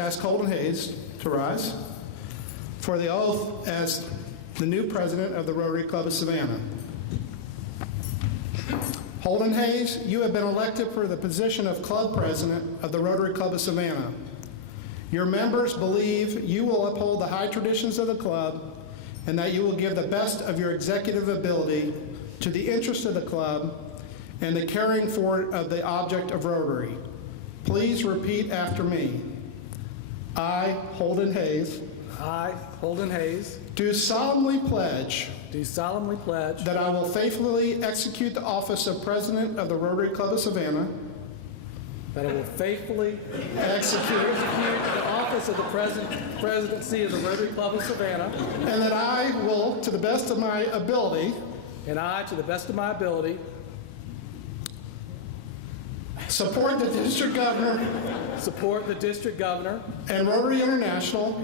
ask Holden Hayes to rise for the oath as the new president of the Rotary Club of Savannah. Holden Hayes, you have been elected for the position of club president of the Rotary Club of Savannah. Your members believe you will uphold the high traditions of the club and that you will give the best of your executive ability to the interest of the club and the caring for of the object of Rotary. Please repeat after me. I, Holden Hayes, I, Holden Hayes, do solemnly pledge that I will faithfully execute the office of President of the Rotary Club of Savannah, that I will faithfully execute the office of the presidency of the Rotary Club of Savannah, and that I will, to the best of my ability, support the district governor and Rotary International,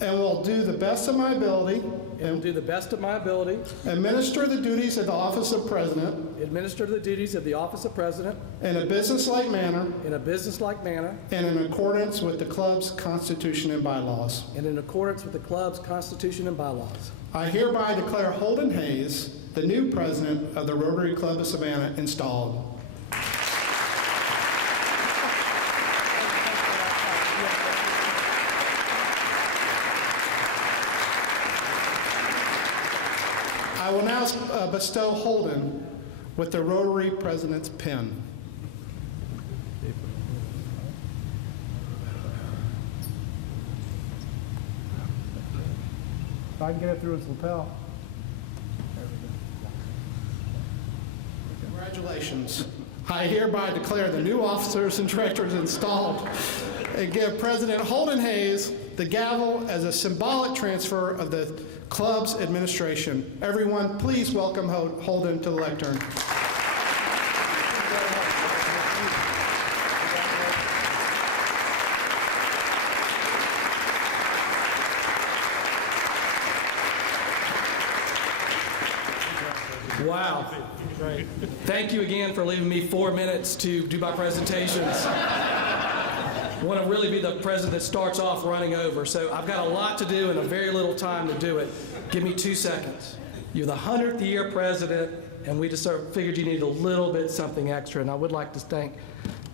and will do the best of my ability administer the duties of the office of president in a businesslike manner and in accordance with the club's constitution and bylaws. I hereby declare Holden Hayes the new president of the Rotary Club of Savannah installed. I will now bestow Holden with the Rotary President's pin. If I can get it through his lapel. Congratulations. I hereby declare the new officers and directors installed and give President Holden Hayes the gavel as a symbolic transfer of the club's administration. Everyone, please welcome Holden to the lectern. Wow. Thank you again for leaving me 4 minutes to do my presentations. I want to really be the president that starts off running over. So I've got a lot to do and a very little time to do it. Give me 2 seconds. You're the 100th year president, and we just figured you needed a little bit something extra. And I would like to thank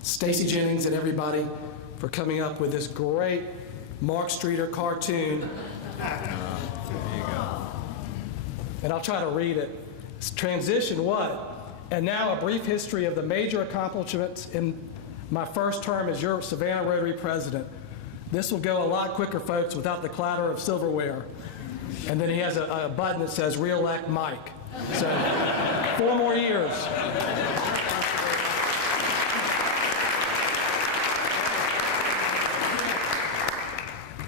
Stacy Jennings and everybody for coming up with this great Mark Streeter cartoon. And I'll try to read it. Transition what? And now a brief history of the major accomplishments in my first term as your Savannah Rotary president. This will go a lot quicker, folks, without the clatter of silverware. And then he has a button that says re-elect Mike. So 4 more years.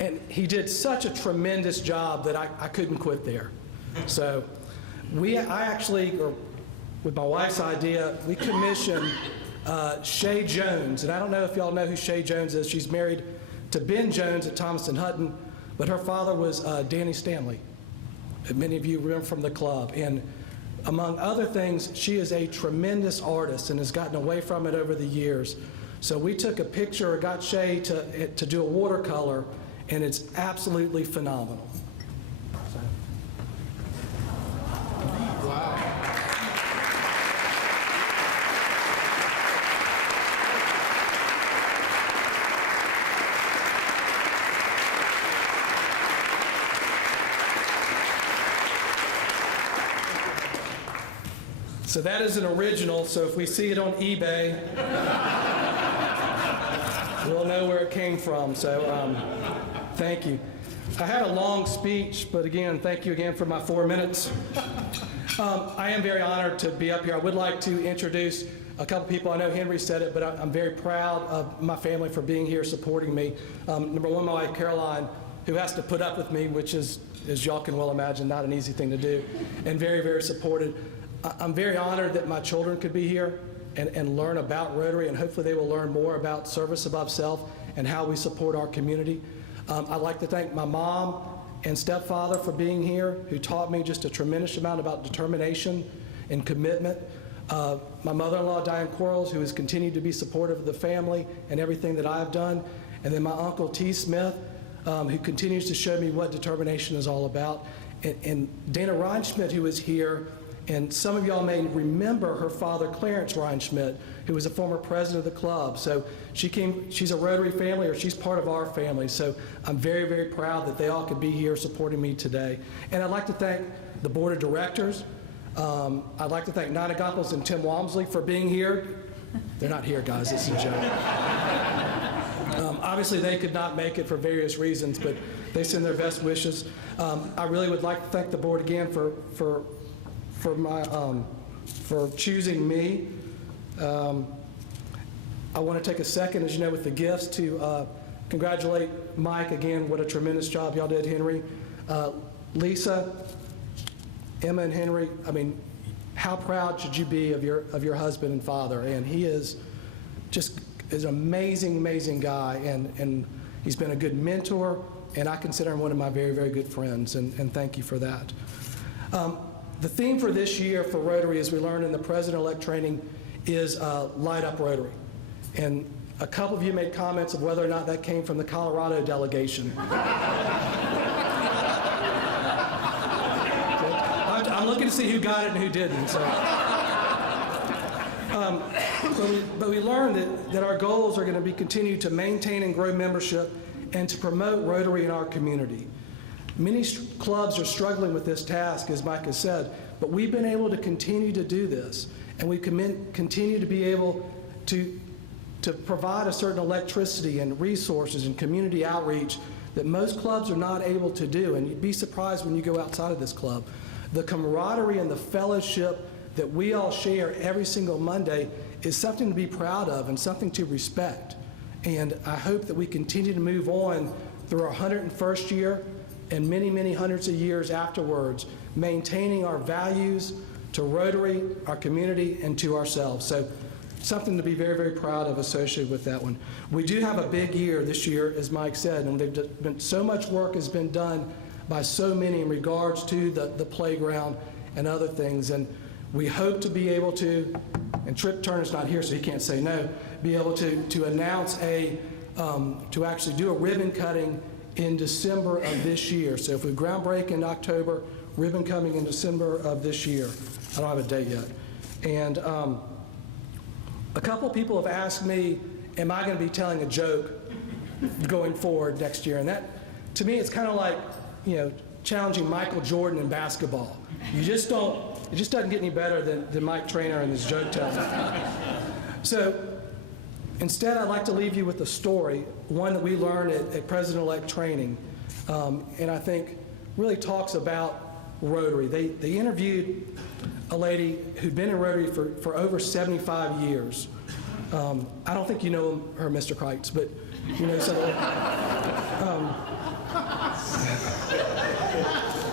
And he did such a tremendous job that I couldn't quit there. So I actually, or with my wife's idea, we commissioned Shay Jones, and I don't know if y'all know who Shay Jones is. She's married to Ben Jones at Thomas and Hutton, but her father was Danny Stanley. And many of you remember from the club. And among other things, she is a tremendous artist and has gotten away from it over the years. So we took a picture, got Shay to do a watercolor, and it's absolutely phenomenal. Wow. So that is an original, so if we see it on eBay, we'll know where it came from. So thank you. I had a long speech, but again, thank you again for my 4 minutes. I am very honored to be up here. I would like to introduce a couple people. I know Henry said it, but I'm very proud of my family for being here supporting me. Number one, my wife Caroline, who has to put up with me, which is, as y'all can well imagine, not an easy thing to do, and very, very supported. I'm very honored that my children could be here and learn about Rotary, and hopefully they will learn more about service above self and how we support our community. I'd like to thank my mom and stepfather for being here, who taught me just a tremendous amount about determination and commitment. My mother-in-law, Diane Quarles, who has continued to be supportive of the family and everything that I've done. And then my uncle T. Smith, who continues to show me what determination is all about. And Dana Reinschmidt, who is here, and some of y'all may remember her father, Clarence Reinschmidt, who was a former president of the club. So she's a Rotary family, or she's part of our family. So I'm very, very proud that they all could be here supporting me today. And I'd like to thank the board of directors. I'd like to thank Nina Goppels and Tim Walmsley for being here. They're not here, guys, it's a joke. Obviously, they could not make it for various reasons, but they send their best wishes. I really would like to thank the board again for choosing me. I want to take a second, as you know, with the gifts to congratulate Mike again. What a tremendous job y'all did, Henry. Lisa, Emma, and Henry. I mean, how proud should you be of your husband and father? And he is just an amazing, amazing guy, and he's been a good mentor, and I consider him one of my very, very good friends, and thank you for that. The theme for this year for Rotary, as we learned in the President-elect training, is Light Up Rotary. And a couple of you made comments of whether or not that came from the Colorado delegation. I'm looking to see who got it and who didn't. So. But we learned that our goals are going to be continue to maintain and grow membership and to promote Rotary in our community. Many clubs are struggling with this task, as Mike has said, but we've been able to continue to do this, and we continue to be able to provide a certain electricity and resources and community outreach that most clubs are not able to do. And you'd be surprised when you go outside of this club. The camaraderie and the fellowship that we all share every single Monday is something to be proud of and something to respect. And I hope that we continue to move on through our 101st year and many, many hundreds of years afterwards, maintaining our values to Rotary, our community, and to ourselves. So something to be very, very proud of associated with that one. We do have a big year this year, as Mike said, and so much work has been done by so many in regards to the playground and other things. And we hope to be able to, and Trip Turner's not here so he can't say no, be able to announce to actually do a ribbon cutting in December of this year. So if we groundbreak in October, ribbon cutting in December of this year. I don't have a date yet. And a couple of people have asked me, am I going to be telling a joke going forward next year? And that, to me, it's kind of like, challenging Michael Jordan in basketball. It just doesn't get any better than Mike Trainer and his joke telling. So instead, I'd like to leave you with a story, one that we learned at President-elect training, and I think really talks about Rotary. They interviewed a lady who'd been in Rotary for over 75 years. I don't think you know her, Mr. Kreitz, but you know some.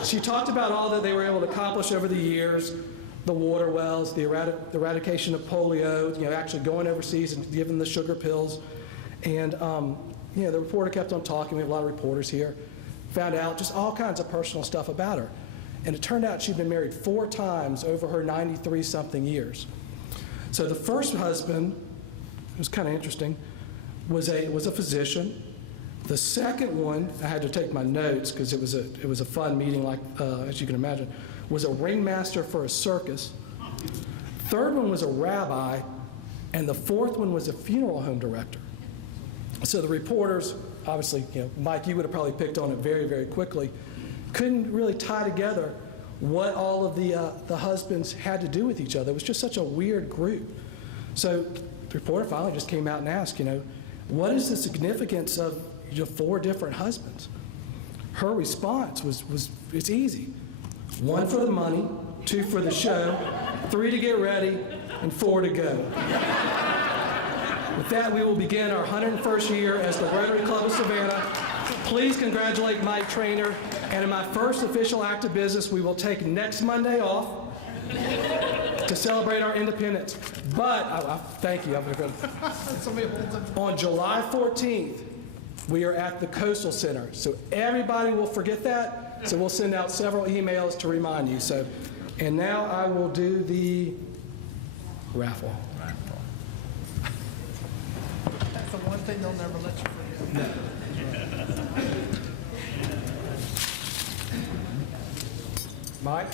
She talked about all that they were able to accomplish over the years, the water wells, the eradication of polio, actually going overseas and giving the sugar pills. And the reporter kept on talking. We have a lot of reporters here. Found out just all kinds of personal stuff about her. And it turned out she'd been married 4 times over her 93-something years. So the first husband, it was kind of interesting, was a physician. The second one, I had to take my notes because it was a fun meeting, like as you can imagine, was a ringmaster for a circus. Third one was a rabbi, and the fourth one was a funeral home director. So the reporters, obviously, Mike, you would have probably picked on it very, very quickly, couldn't really tie together what all of the husbands had to do with each other. It was just such a weird group. So the reporter finally just came out and asked, what is the significance of 4 different husbands? Her response was it's easy. 1 for the money, 2 for the show, 3 to get ready, and 4 to go. With that, we will begin our 101st year as the Rotary Club of Savannah. Please congratulate Mike Trainer. And in my first official act of business, we will take next Monday off to celebrate our independence. But, thank you. On July 14th, we are at the Coastal Center. So everybody will forget that. So we'll send out several emails to remind you. So, and now I will do the raffle. That's the one thing they'll never let you forget. Mike?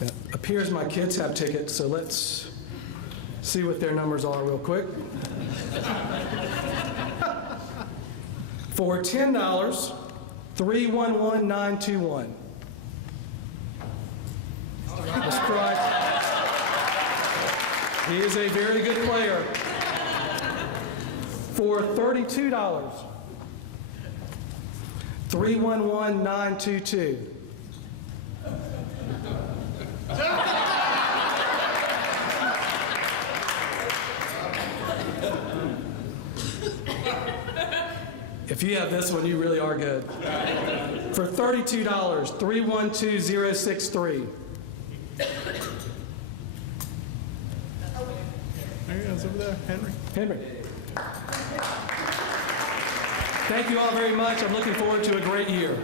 It appears my kids have tickets, so let's see what their numbers are real quick. For $10, 311921. That's correct. He is a very good player. For $32, 311922. If you have this one, you really are good. For $32, 312063. There he is over there, Henry. Henry. Thank you all very much. I'm looking forward to a great year.